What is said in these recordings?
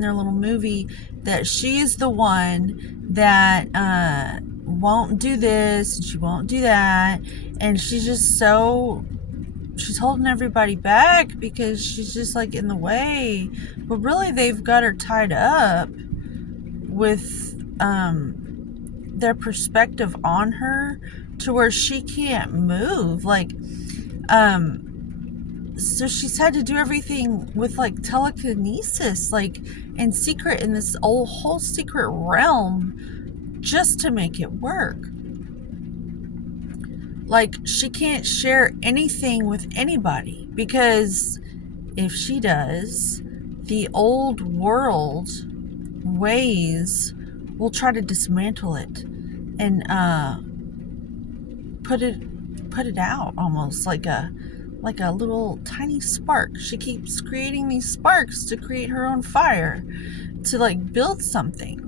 their little movie that she is the one that won't do this and she won't do that, and she's just so she's holding everybody back because she's just like in the way. But really, they've got her tied up with their perspective on her to where she can't move. So she's had to do everything with like telekinesis, like in secret, in this whole secret realm, just to make it work. Like, she can't share anything with anybody because if she does, the old world ways will try to dismantle it and put it out, almost like a little tiny spark. She keeps creating these sparks to create her own fire, to like build something,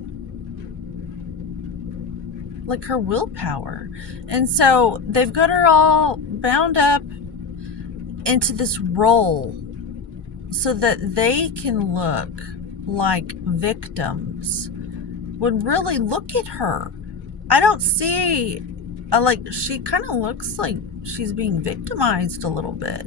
like her willpower. And so they've got her all bound up into this role so that they can look like victims. When really, look at her. I don't see she kind of looks like she's being victimized a little bit.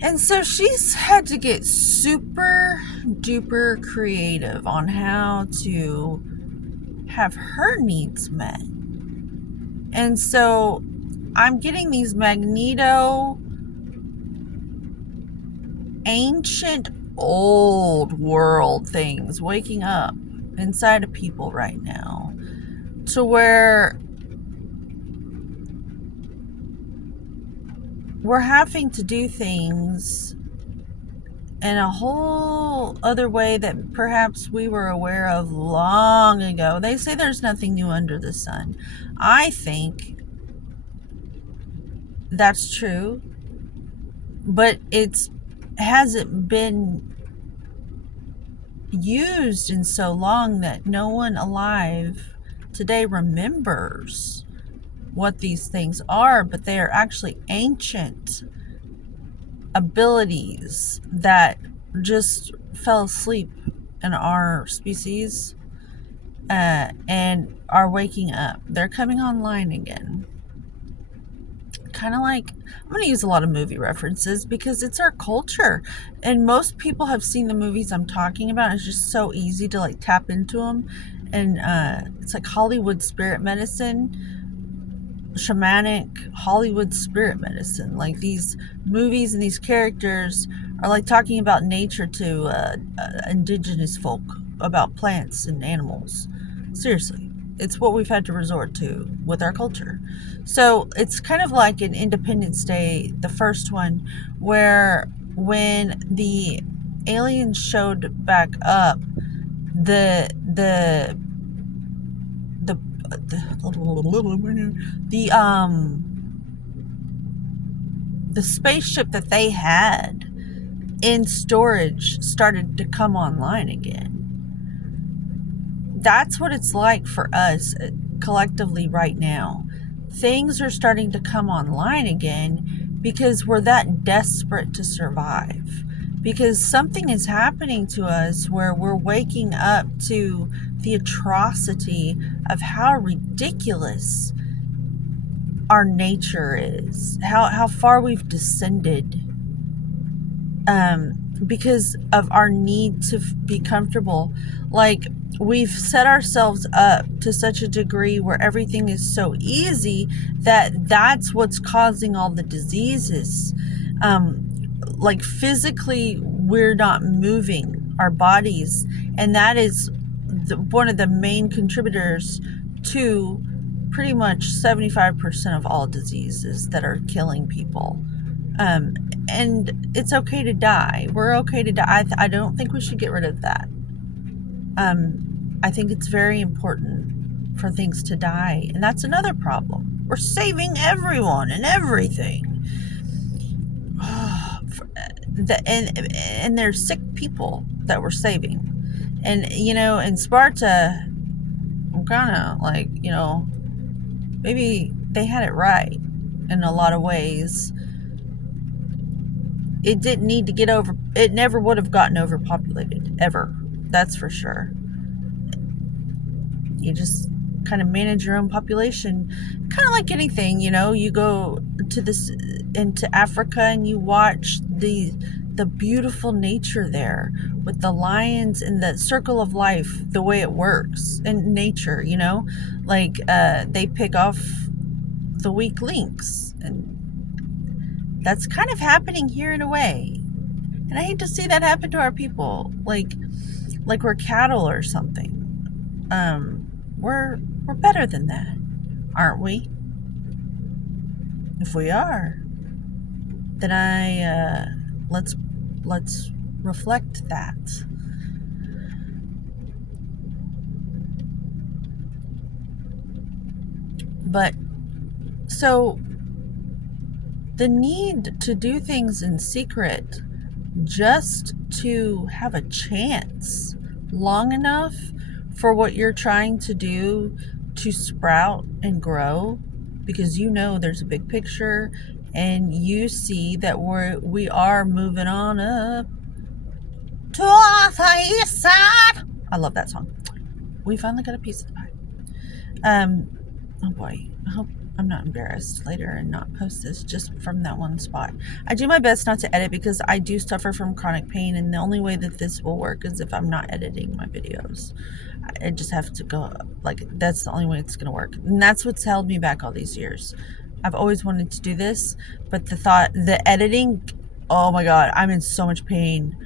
And so she's had to get super duper creative on how to have her needs met. And so I'm getting these Magneto ancient old world things waking up inside of people right now, to where we're having to do things in a whole other way that perhaps we were aware of long ago. They say there's nothing new under the sun. I think that's true, but it hasn't been used in so long that no one alive today remembers what these things are, but they are actually ancient abilities that just fell asleep in our species and are waking up. They're coming online again. Kind of like, I'm going to use a lot of movie references because it's our culture, and most people have seen the movies I'm talking about. It's just so easy to like tap into them, and it's like Hollywood spirit medicine, shamanic Hollywood spirit medicine. Like, these movies and these characters are like talking about nature to indigenous folk, about plants and animals. Seriously, it's what we've had to resort to with our culture. So it's kind of like an Independence Day, the first one, where when the aliens showed back up, the the spaceship that they had in storage started to come online again. That's what it's like for us collectively right now. Things are starting to come online again because we're that desperate to survive. Because something is happening to us where we're waking up to the atrocity of how ridiculous our nature is, how far we've descended, because of our need to be comfortable. Like, we've set ourselves up to such a degree where everything is so easy that's what's causing all the diseases. Like, physically, we're not moving our bodies, and that is one of the main contributors to pretty much 75% of all diseases that are killing people. And it's okay to die. We're okay to die. I don't think we should get rid of that. I think it's very important for things to die, and that's another problem. We're saving everyone and everything. And there's sick people that we're saving. And, in Sparta, I'm kind of like, maybe they had it right in a lot of ways. it didn't need to get over, it never would have gotten overpopulated, ever. That's for sure. You just kind of manage your own population, kind of like anything, you go into Africa and you watch the beautiful nature there with the lions and the circle of life, the way it works in nature, like they pick off the weak links, and that's kind of happening here in a way. And I hate to see that happen to our people, like we're cattle or something. We're better than that, aren't we? If we are, then let's reflect that. But so the need to do things in secret just to have a chance long enough for what you're trying to do to sprout and grow, because there's a big picture and you see that we are moving on up to the east side. I love that song. We finally got a piece of the pie. Oh boy, I hope I'm not embarrassed later and not post this just from that one spot. I do my best not to edit because I do suffer from chronic pain, and the only way that this will work is if I'm not editing my videos. I just have to go, that's the only way it's gonna work. And that's what's held me back all these years. I've always wanted to do this, but the editing, oh my God, I'm in so much pain.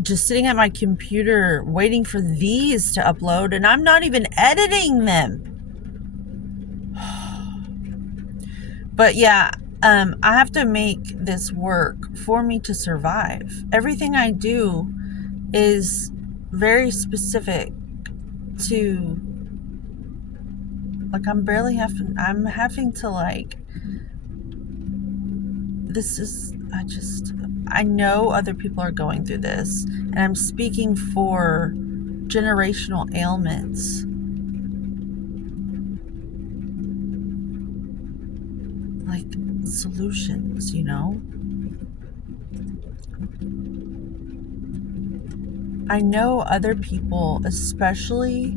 Just sitting at my computer waiting for these to upload, and I'm not even editing them. But yeah, I have to make this work for me to survive. Everything I do is very specific to, I'm having to I know other people are going through this, and I'm speaking for generational ailments. Like solutions, I know other people, especially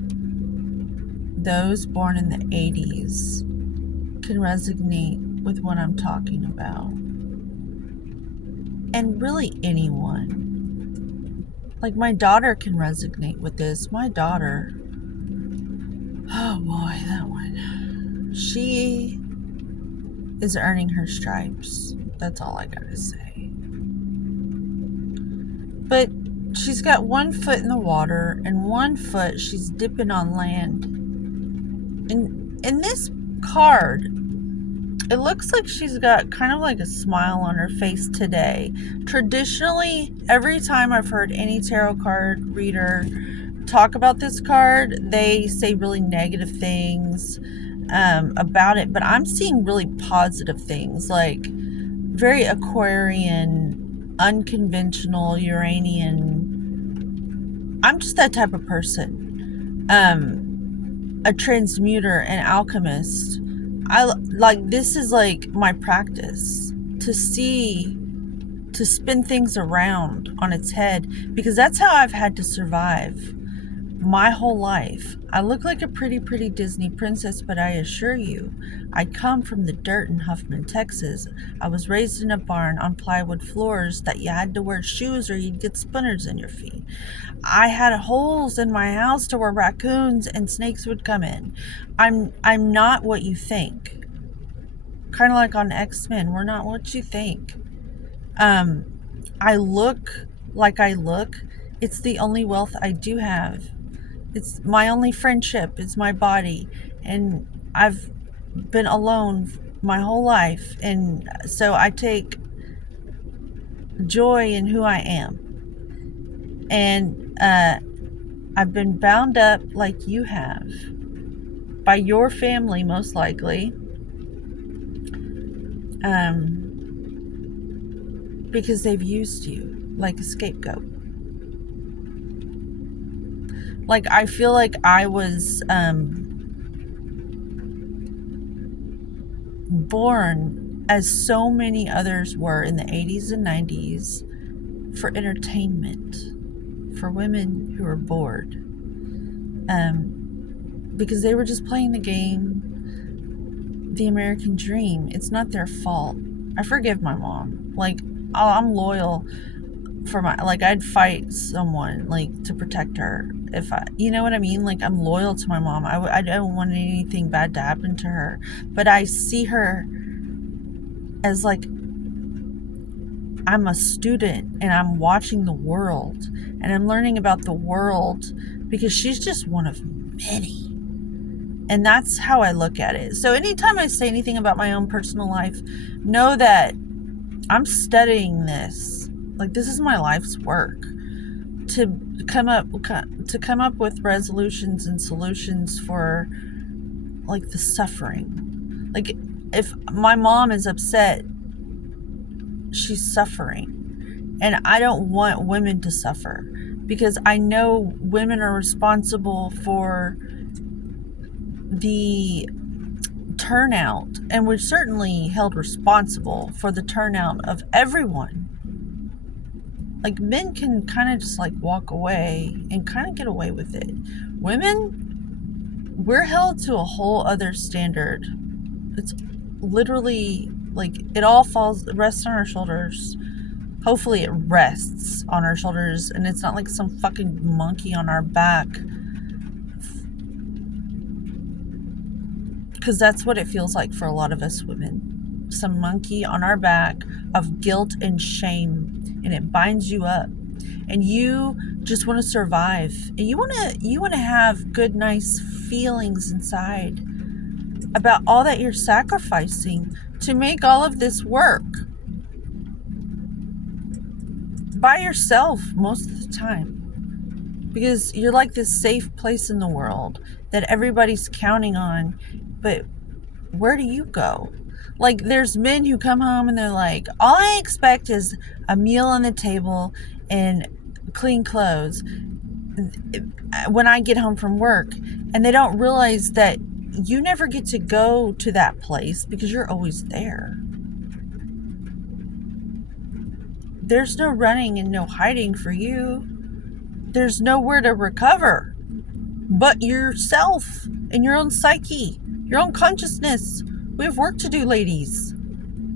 those born in the 80s, can resonate with what I'm talking about. And really anyone. Like my daughter can resonate with this. My daughter, oh boy, that one. She is earning her stripes. That's all I gotta say. But she's got one foot in the water and one foot she's dipping on land. And in this card, it looks like she's got kind of like a smile on her face today. Traditionally, every time I've heard any tarot card reader talk about this card, they say really negative things about it, but I'm seeing really positive things, like very Aquarian, unconventional, Uranian. I'm just that type of person. A transmuter, an alchemist. This is like my practice, to spin things around on its head, because that's how I've had to survive my whole life. I look like a pretty Disney princess, but I assure you, I come from the dirt in Huffman, Texas. I was raised in a barn on plywood floors that you had to wear shoes or you'd get splinters in your feet. I had holes in my house to where raccoons and snakes would come in. I'm not what you think. Kind of like on X-Men, we're not what you think. I look like I look. It's the only wealth I do have. It's my only friendship. It's my body. And I've been alone my whole life. And so I take joy in who I am. And I've been bound up like you have by your family, most likely. Because they've used you like a scapegoat. Like, I feel like I was born as so many others were in the 80s and 90s, for entertainment, for women who were bored, because they were just playing the game, the American dream. It's not their fault. I forgive my mom. Like, I'm loyal for my, like, I'd fight someone, like, to protect her if I, you know what I mean? Like, I'm loyal to my mom. I don't want anything bad to happen to her, but I see her as, like, I'm a student and I'm watching the world and I'm learning about the world because she's just one of many. And that's how I look at it. So anytime I say anything about my own personal life, know that I'm studying this. Like, this is my life's work to come up with resolutions and solutions for, like, the suffering. Like, if my mom is upset, she's suffering, and I don't want women to suffer, because I know women are responsible for the turnout, and we're certainly held responsible for the turnout of everyone. Like, men can kind of just, like, walk away and kind of get away with it. Women, we're held to a whole other standard. It's literally, like, it all rests on our shoulders. Hopefully it rests on our shoulders and it's not like some fucking monkey on our back, because that's what it feels like for a lot of us women. Some monkey on our back of guilt and shame, and it binds you up, and you just want to survive, and you want to have good, nice feelings inside about all that you're sacrificing to make all of this work by yourself most of the time, because you're like this safe place in the world that everybody's counting on. But where do you go? Like, there's men who come home and they're like, all I expect is a meal on the table and clean clothes when I get home from work. And they don't realize that you never get to go to that place because you're always there. There's no running and no hiding for you. There's nowhere to recover but yourself and your own psyche, your own consciousness. We have work to do, ladies.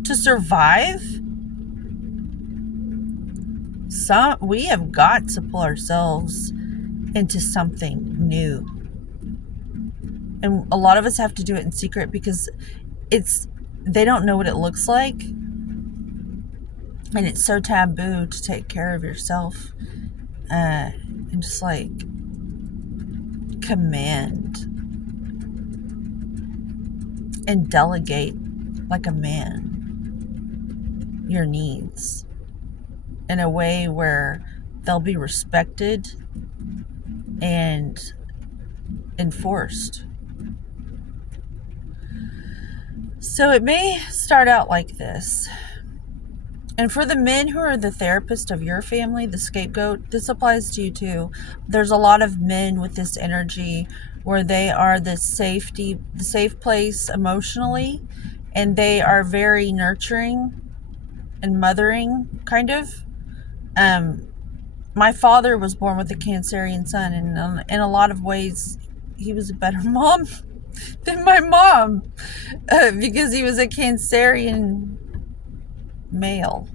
To survive, we have got to pull ourselves into something new. And a lot of us have to do it in secret because they don't know what it looks like. And it's so taboo to take care of yourself and just, like, command and delegate like a man your needs in a way where they'll be respected and enforced. So it may start out like this. And for the men who are the therapist of your family, the scapegoat, this applies to you too. There's a lot of men with this energy where they are the safe place emotionally, and they are very nurturing and mothering, kind of. My father was born with a Cancerian son, and in a lot of ways, he was a better mom than my mom because he was a Cancerian male.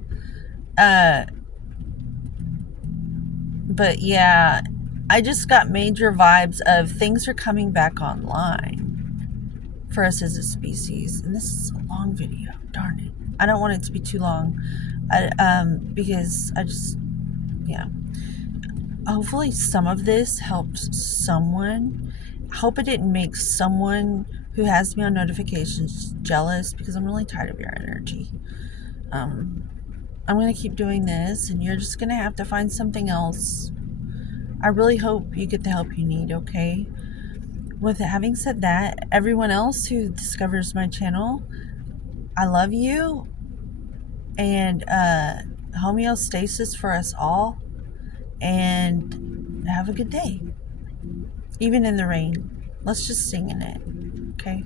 But yeah, I just got major vibes of things are coming back online for us as a species. And this is a long video. Darn it. I don't want it to be too long. Because I just, yeah. Hopefully some of this helps someone. I hope it didn't make someone who has me on notifications jealous, because I'm really tired of your energy. I'm going to keep doing this, and you're just going to have to find something else. I really hope you get the help you need, okay? With having said that, everyone else who discovers my channel, I love you. And homeostasis for us all. And have a good day. Even in the rain. Let's just sing in it, okay?